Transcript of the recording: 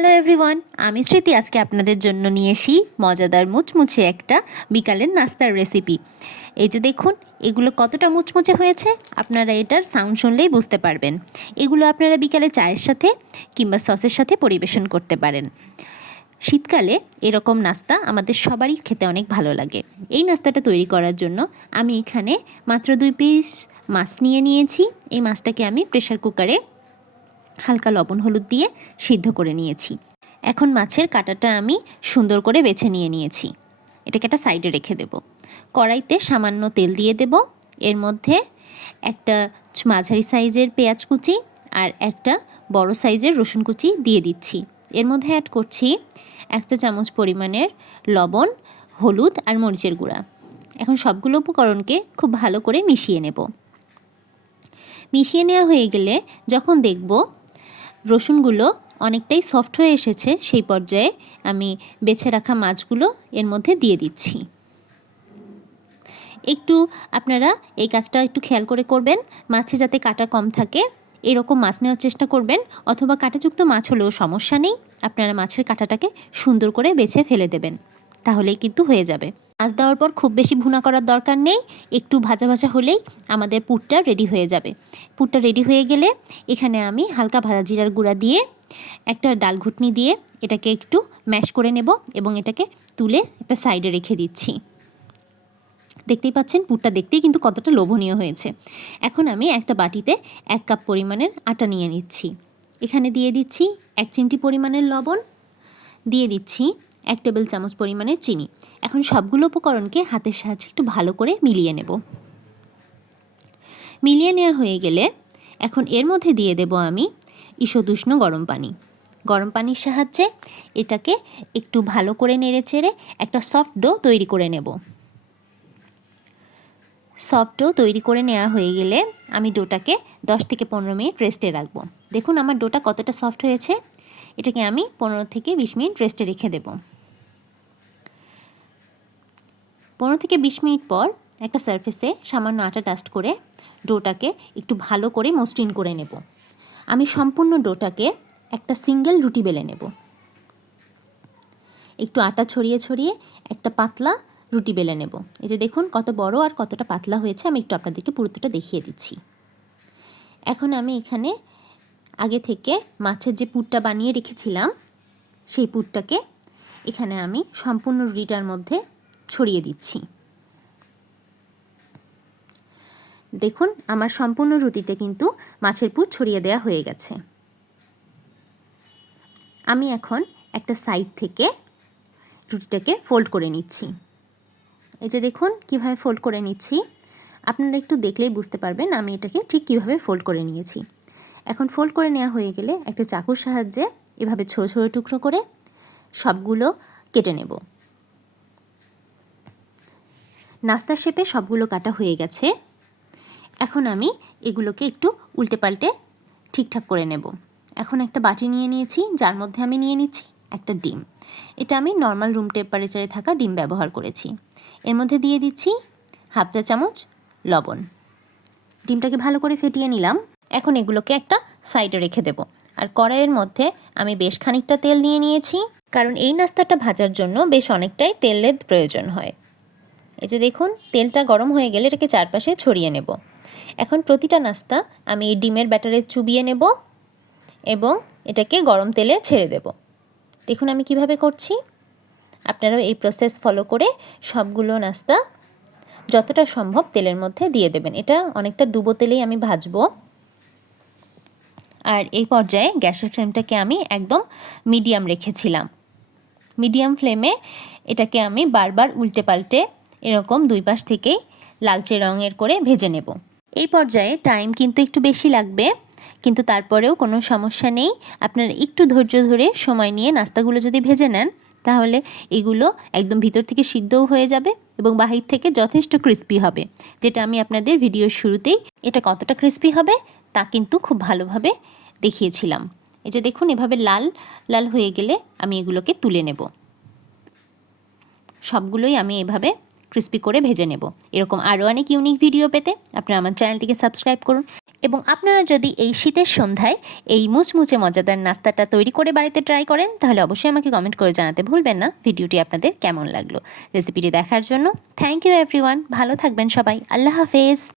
Hello everyone আমি স্মৃতি। আজকে আপনাদের জন্য নিয়ে এসি মজাদার মুচমুচে একটা বিকালের নাস্তার রেসিপি এই যে দেখুন, এগুলো কতটা মুচমুচে হয়েছে, আপনারা এটার সাউন্ড শুনলেই বুঝতে পারবেন। এগুলো আপনারা বিকালে চায়ের সাথে কিংবা সসের সাথে পরিবেশন করতে পারেন। শীতকালে এরকম নাস্তা আমাদের সবারই খেতে অনেক ভালো লাগে। এই নাস্তাটা তৈরি করার জন্য আমি এখানে মাত্র দুই পিস মাছ নিয়ে নিয়েছি। এই মাছটাকে আমি প্রেশার কুকারে হালকা লবণ হলুদ দিয়ে সিদ্ধ করে নিয়েছি। এখন মাছের কাঁটাটা আমি সুন্দর করে বেছে নিয়ে নিয়েছি। এটাকে একটা সাইডে রেখে দেব। কড়াইতে সামান্য তেল দিয়ে দেব। এর মধ্যে একটা মাঝারি সাইজের পেঁয়াজ কুচি আর একটা বড় সাইজের রসুন কুচি দিয়ে দিচ্ছি। এর মধ্যে অ্যাড করছি এক চা চামচ পরিমাণের লবণ, হলুদ আর মরিচের গুঁড়া। এখন সবগুলো উপকরণকে খুব ভালো করে মিশিয়ে নেব। মিশিয়ে নেওয়া হয়ে গেলে যখন দেখব রসুনগুলো অনেকটাই সফট হয়ে এসেছে সেই পর্যায়ে আমি বেছে রাখা মাছগুলো এর মধ্যে দিয়ে দিচ্ছি। একটু আপনারা এই কাজটা একটু খেয়াল করে করবেন, মাছে যাতে কাটা কম থাকে, এরকম মাছ নেওয়ার চেষ্টা করবেন, অথবা কাঁটাযুক্ত মাছ হলেও সমস্যা নেই, আপনারা মাছের কাঁটাটাকে সুন্দর করে বেছে ফেলে দেবেন, তাহলেই কিন্তু হয়ে যাবে। মাছ দেওয়ার পর খুব বেশি ভুনা করার দরকার নেই। একটু ভাজা ভাজা হলেই আমাদের পুরটা রেডি হয়ে যাবে। পুরটা রেডি হয়ে গেলে এখানে আমি হালকা ভাজা জিরার গুঁড়া দিয়ে, একটা ডাল ঘুটনি দিয়ে এটাকে একটু ম্যাশ করে নেব এবং এটাকে তুলে একটা সাইডে রেখে দিচ্ছি। দেখতেই পাচ্ছেন পুরটা দেখতেই কিন্তু কতটা লোভনীয় হয়েছে। এখন আমি একটা বাটিতে এক কাপ পরিমাণের আটা নিয়ে নিচ্ছি। এখানে দিয়ে দিচ্ছি এক চিমটি পরিমাণের লবণ, দিয়ে দিচ্ছি এক টেবিল চামচ পরিমাণের চিনি। এখন সবগুলো উপকরণকে হাতের সাহায্যে একটু ভালো করে মিলিয়ে নেব। মিলিয়ে নেওয়া হয়ে গেলে এখন এর মধ্যে দিয়ে দেব আমি ঈষদুষ্ণ গরম পানি। গরম পানির সাহায্যে এটাকে একটু ভালো করে নেড়ে চেড়ে একটা সফট ডো তৈরি করে নেব। সফট ডো তৈরি করে নেওয়া হয়ে গেলে আমি ডোটাকে দশ থেকে পনেরো মিনিট রেস্টে রাখব। দেখুন আমার ডোটা কতটা সফট হয়েছে। এটাকে আমি পনেরো থেকে বিশ মিনিট রেস্টে রেখে দেব। পনেরো থেকে বিশ মিনিট পর একটা সারফেসে সামান্য আটা ডাস্ট করে ডোটাকে একটু ভালো করে মসৃণ করে নেব। আমি সম্পূর্ণ ডোটাকে একটা সিঙ্গেল রুটি বেলে নেব। একটু আটা ছড়িয়ে ছড়িয়ে একটা পাতলা রুটি বেলে নেব। এই যে দেখুন কত বড় আর কতটা পাতলা হয়েছে, আমি একটু আপনাদেরকে পুরোটা দেখিয়ে দিচ্ছি। এখন আমি এখানে আগে থেকে মাছের যে পুরটা বানিয়ে রেখেছিলাম, সেই পুরটাকে এখানে আমি সম্পূর্ণ রুটিটার মধ্যে ছড়িয়ে দিচ্ছি। দেখুন, আমার সম্পূর্ণ রুটিতে কিন্তু মাছের পুর ছড়িয়ে দেওয়া হয়ে গেছে। আমি এখন একটা সাইড থেকে রুটিটাকে ফোল্ড করে নিচ্ছি। এই যে দেখুন, কীভাবে ফোল্ড করে নিচ্ছি। আপনারা একটু দেখলেই বুঝতে পারবেন আমি এটাকে ঠিক কীভাবে ফোল্ড করে নিয়েছি। এখন ফোল্ড করে নেওয়া হয়ে গেলে একটা চাকুর সাহায্যে এভাবে ছোটো ছোটো টুকরো করে সবগুলো কেটে নেব। নাস্তার শেপে সবগুলো কাটা হয়ে গেছে। এখন আমি এগুলোকে একটু উল্টে পাল্টে ঠিকঠাক করে নেব। এখন একটা বাটি নিয়ে নিয়েছি, যার মধ্যে আমি নিয়ে নিচ্ছি একটা ডিম। এটা আমি নর্মাল রুম টেম্পারেচারে থাকা ডিম ব্যবহার করেছি। এর মধ্যে দিয়ে দিচ্ছি হাফ চা চামচ লবণ। ডিমটাকে ভালো করে ফেটিয়ে নিলাম। এখন এগুলোকে একটা সাইডে রেখে দেব। আর কড়াইয়ের মধ্যে আমি বেশ খানিকটা তেল নিয়ে নিয়েছি, কারণ এই নাস্তাটা ভাজার জন্য বেশ অনেকটাই তেলের প্রয়োজন হয়। এই যে দেখুন, তেলটা গরম হয়ে গেলে এটাকে চারপাশে ছড়িয়ে নেব। এখন প্রতিটা নাস্তা আমি এই ডিমের ব্যাটারে চুবিয়ে নেব এবং এটাকে গরম তেলে ছেড়ে দেব। দেখুন আমি কীভাবে করছি। আপনারাও এই প্রসেস ফলো করে সবগুলো নাস্তা যতটা সম্ভব তেলের মধ্যে দিয়ে দেবেন। এটা অনেকটা ডুবো তেলেই আমি ভাজবো। আর এই পর্যায়ে গ্যাসের ফ্লেমটাকে আমি একদম মিডিয়াম রেখেছিলাম। মিডিয়াম ফ্লেমে এটাকে আমি বারবার উল্টে পাল্টে এরকম দুই পাশ থেকেই লালচে রঙের করে ভেজে নেব। এই পর্যায়ে টাইম কিন্তু একটু বেশি লাগবে, কিন্তু তারপরেও কোনো সমস্যা নেই। আপনারা একটু ধৈর্য ধরে সময় নিয়ে নাস্তাগুলো যদি ভেজে নেন, তাহলে এগুলো একদম ভিতর থেকে সিদ্ধও হয়ে যাবে এবং বাহির থেকে যথেষ্ট ক্রিস্পি হবে, যেটা আমি আপনাদের ভিডিওর শুরুতেই এটা কতটা ক্রিস্পি হবে তা কিন্তু খুব ভালোভাবে দেখিয়েছিলাম। এই যে দেখুন, এভাবে লাল লাল হয়ে গেলে আমি এগুলোকে তুলে নেব। সবগুলোই আমি এভাবে ক্রিস্পি করে ভেজে নেব। এরকম আরও অনেক ইউনিক ভিডিও পেতে আপনারা আমার চ্যানেলটিকে সাবস্ক্রাইব করুন এবং আপনারা যদি এই শীতের সন্ধ্যায় এই মুচমুচে মজাদার নাস্তাটা তৈরি করে বাড়িতে ট্রাই করেন, তাহলে অবশ্যই আমাকে কমেন্ট করে জানাতে ভুলবেন না। ভিডিওটি আপনাদের কেমন লাগল? রেসিপিটি দেখার জন্য থ্যাংক ইউ এভরিওয়ান ভালো থাকবেন সবাই। আল্লাহ হাফেজ।